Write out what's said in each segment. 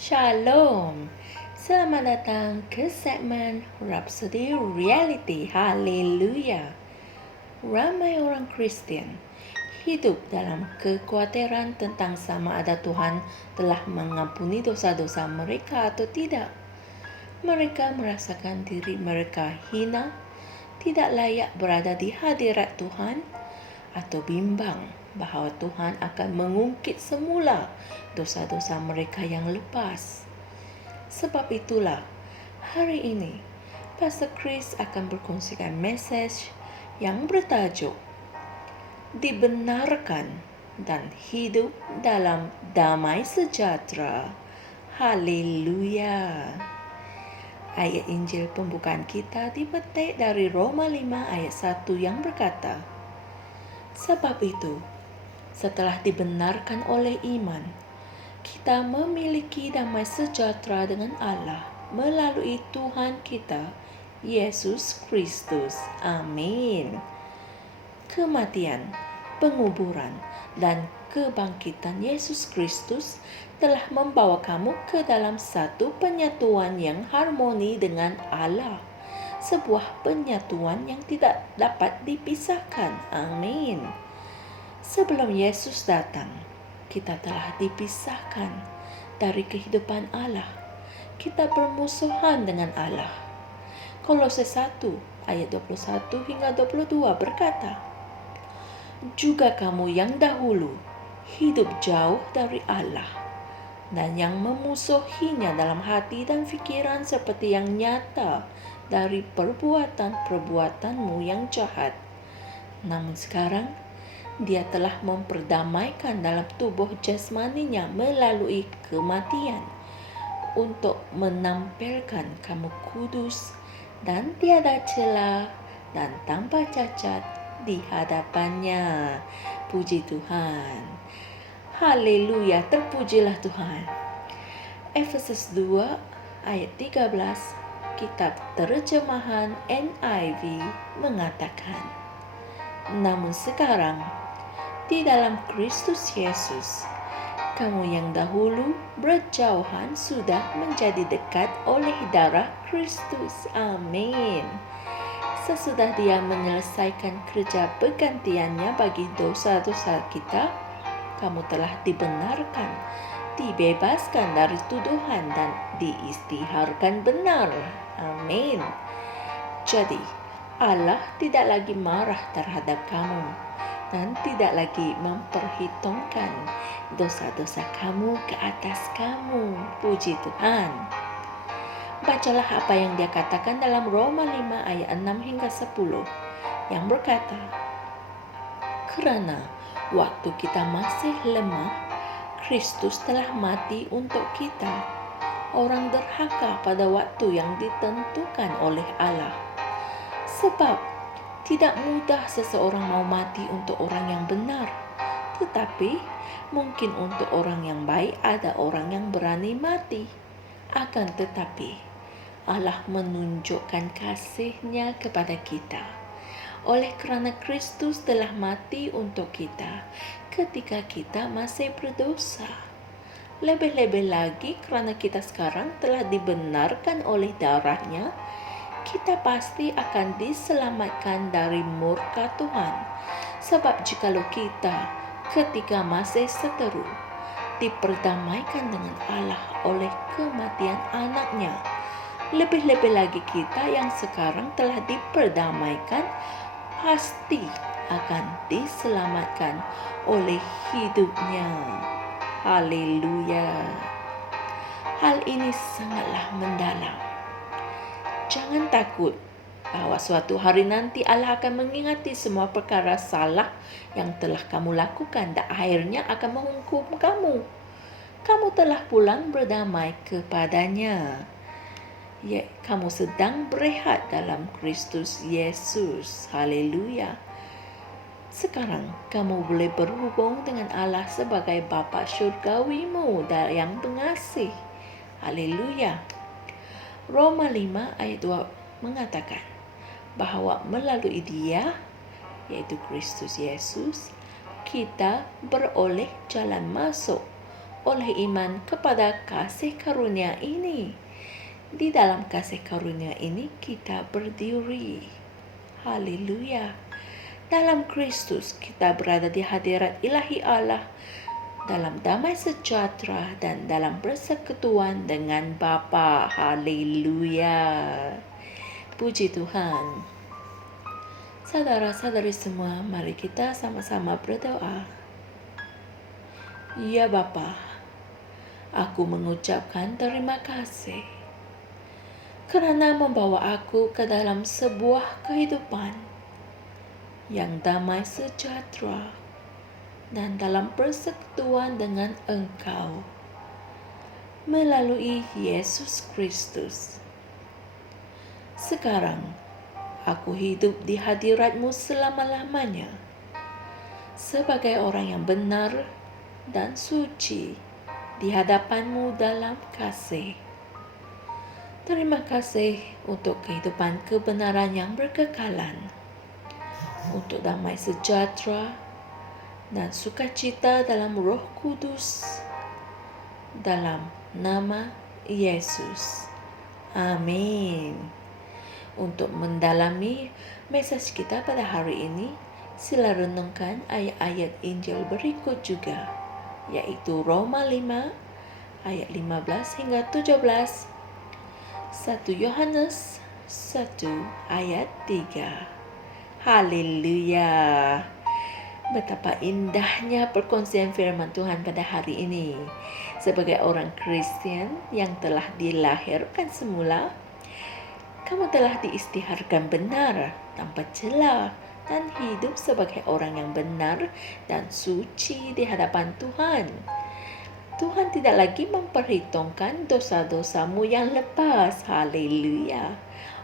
Shalom, selamat datang ke segmen Rhapsody Reality. Haleluya. Ramai orang Kristen hidup dalam kekhawatiran tentang sama ada Tuhan telah mengampuni dosa-dosa mereka atau tidak. Mereka merasakan diri mereka hina, tidak layak berada di hadirat Tuhan, atau bimbang bahawa Tuhan akan mengungkit semula dosa-dosa mereka yang lepas. Sebab itulah, hari ini Pastor Chris akan berkongsikan mesej yang bertajuk Dibenarkan dan hidup dalam damai sejahtera. Haleluya. Ayat Injil pembukaan kita dipetik dari Roma 5 ayat 1 yang berkata, sebab itu, setelah dibenarkan oleh iman, kita memiliki damai sejahtera dengan Allah melalui Tuhan kita, Yesus Kristus. Amin. Kematian, penguburan, dan kebangkitan Yesus Kristus telah membawa kamu ke dalam satu penyatuan yang harmoni dengan Allah. Sebuah penyatuan yang tidak dapat dipisahkan. Amin. Sebelum Yesus datang, kita telah dipisahkan dari kehidupan Allah. Kita bermusuhan dengan Allah. Kolose 1 ayat 21 hingga 22 berkata, juga kamu yang dahulu hidup jauh dari Allah dan yang memusuhinya dalam hati dan fikiran seperti yang nyata dari perbuatan-perbuatanmu yang jahat. Namun sekarang, Dia telah memperdamaikan dalam tubuh jasmaninya melalui kematian untuk menampilkan kamu kudus dan tiada celah dan tanpa cacat di hadapannya. Puji Tuhan. Haleluya, terpujilah Tuhan. Efesus 2 ayat 13, kitab terjemahan NIV mengatakan, namun sekarang, di dalam Kristus Yesus, kamu yang dahulu berjauhan sudah menjadi dekat oleh darah Kristus. Amin. Sesudah Dia menyelesaikan kerja penggantiannya bagi dosa-dosa kita, kamu telah dibenarkan, dibebaskan dari tuduhan dan diisytiharkan benar. Amin. Jadi, Allah tidak lagi marah terhadap kamu dan tidak lagi memperhitungkan dosa-dosa kamu ke atas kamu. Puji Tuhan. Bacalah apa yang Dia katakan dalam Roma 5 ayat 6 hingga 10 yang berkata, karena waktu kita masih lemah, Kristus telah mati untuk kita, orang derhaka pada waktu yang ditentukan oleh Allah. Sebab tidak mudah seseorang mau mati untuk orang yang benar, tetapi mungkin untuk orang yang baik ada orang yang berani mati. Akan tetapi Allah menunjukkan kasih-Nya kepada kita oleh kerana Kristus telah mati untuk kita ketika kita masih berdosa. Lebih-lebih lagi kerana kita sekarang telah dibenarkan oleh darah-Nya, kita pasti akan diselamatkan dari murka Tuhan. Sebab jikalau kita ketika masih seteru diperdamaikan dengan Allah oleh kematian anak-Nya, lebih-lebih lagi kita yang sekarang telah diperdamaikan pasti akan diselamatkan oleh hidup-Nya. Haleluya. Hal ini sangatlah mendalam. Jangan takut bahawa suatu hari nanti Allah akan mengingati semua perkara salah yang telah kamu lakukan dan akhirnya akan menghukum kamu. Kamu telah pulang berdamai kepadanya. Ya, kamu sedang berehat dalam Kristus Yesus. Haleluya. Sekarang kamu boleh berhubung dengan Allah sebagai Bapa syurgawimu yang pengasih. Haleluya. Roma 5 ayat 2 mengatakan bahawa melalui Dia, yaitu Kristus Yesus, kita beroleh jalan masuk oleh iman kepada kasih karunia ini. Di dalam kasih karunia ini kita berdiri. Haleluya. Dalam Kristus kita berada di hadirat ilahi Allah, dalam damai sejahtera dan dalam persekutuan dengan Bapa. Haleluya. Puji Tuhan. Saudara-saudari semua, mari kita sama-sama berdoa. Ya Bapa, aku mengucapkan terima kasih kerana membawa aku ke dalam sebuah kehidupan yang damai sejahtera dan dalam persekutuan dengan Engkau melalui Yesus Kristus. Sekarang, aku hidup di hadirat-Mu selama-lamanya sebagai orang yang benar dan suci di hadapan-Mu dalam kasih. Terima kasih untuk kehidupan kebenaran yang berkekalan, untuk damai sejahtera dan sukacita dalam Roh Kudus, dalam nama Yesus. Amin. Untuk mendalami mesej kita pada hari ini, sila renungkan ayat-ayat Injil berikut juga, yaitu Roma 5 ayat 15 hingga 17, 1 Yohanes 1 ayat 3. Haleluya. Betapa indahnya perkongsian firman Tuhan pada hari ini. Sebagai orang Kristen yang telah dilahirkan semula, kamu telah diisytiharkan benar, tanpa celah, dan hidup sebagai orang yang benar dan suci di hadapan Tuhan. Tuhan tidak lagi memperhitungkan dosa-dosamu yang lepas. Haleluya.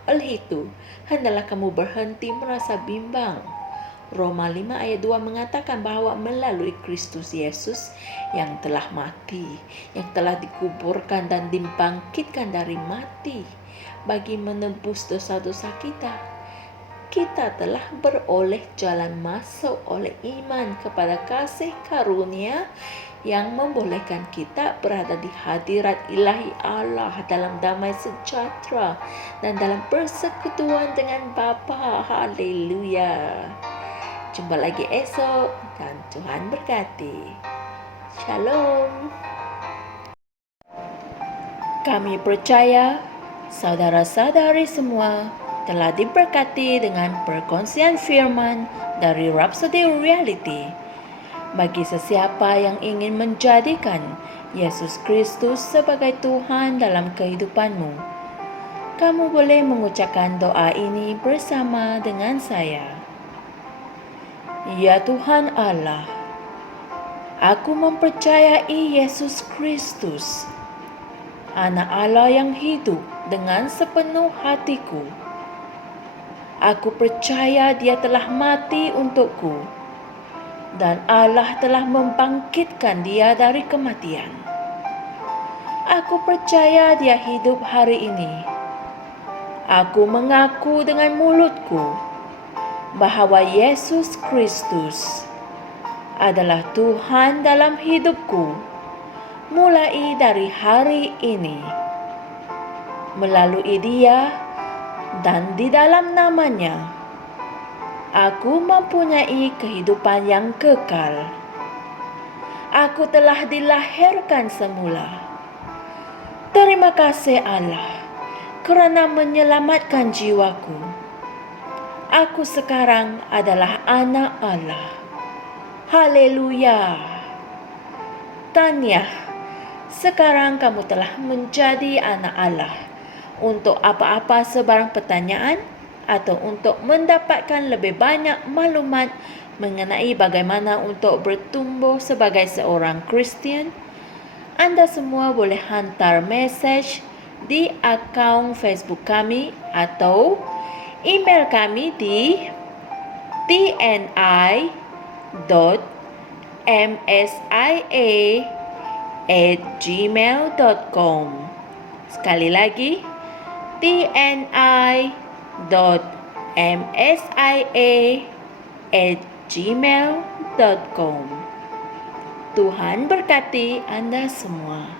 Oleh itu, hendaklah kamu berhenti merasa bimbang. Roma 5 ayat 2 mengatakan bahwa melalui Kristus Yesus yang telah mati, yang telah dikuburkan dan dibangkitkan dari mati bagi menebus dosa-dosa kita, kita telah beroleh jalan masuk oleh iman kepada kasih karunia yang membolehkan kita berada di hadirat ilahi Allah dalam damai sejahtera dan dalam persekutuan dengan Bapa. Haleluya. Jumpa lagi esok dan Tuhan berkati. Shalom. Kami percaya saudara-saudari semua telah diberkati dengan perkongsian firman dari Rhapsody Reality. Bagi sesiapa yang ingin menjadikan Yesus Kristus sebagai Tuhan dalam kehidupanmu, kamu boleh mengucapkan doa ini bersama dengan saya. Ya Tuhan Allah, aku mempercayai Yesus Kristus, Anak Allah yang hidup dengan sepenuh hatiku. Aku percaya Dia telah mati untukku, dan Allah telah membangkitkan Dia dari kematian. Aku percaya Dia hidup hari ini. Aku mengaku dengan mulutku bahwa Yesus Kristus adalah Tuhan dalam hidupku mulai dari hari ini. Melalui Dia dan di dalam nama-Nya, aku mempunyai kehidupan yang kekal. Aku telah dilahirkan semula. Terima kasih Allah kerana menyelamatkan jiwaku. Aku sekarang adalah anak Allah. Haleluya. Tahniah, sekarang kamu telah menjadi anak Allah. Untuk apa-apa sebarang pertanyaan atau untuk mendapatkan lebih banyak maklumat mengenai bagaimana untuk bertumbuh sebagai seorang Kristian, anda semua boleh hantar mesej di akaun Facebook kami atau email kami di tni.msia@gmail.com. Sekali lagi, tni.msia@gmail.com. Tuhan berkati Anda semua.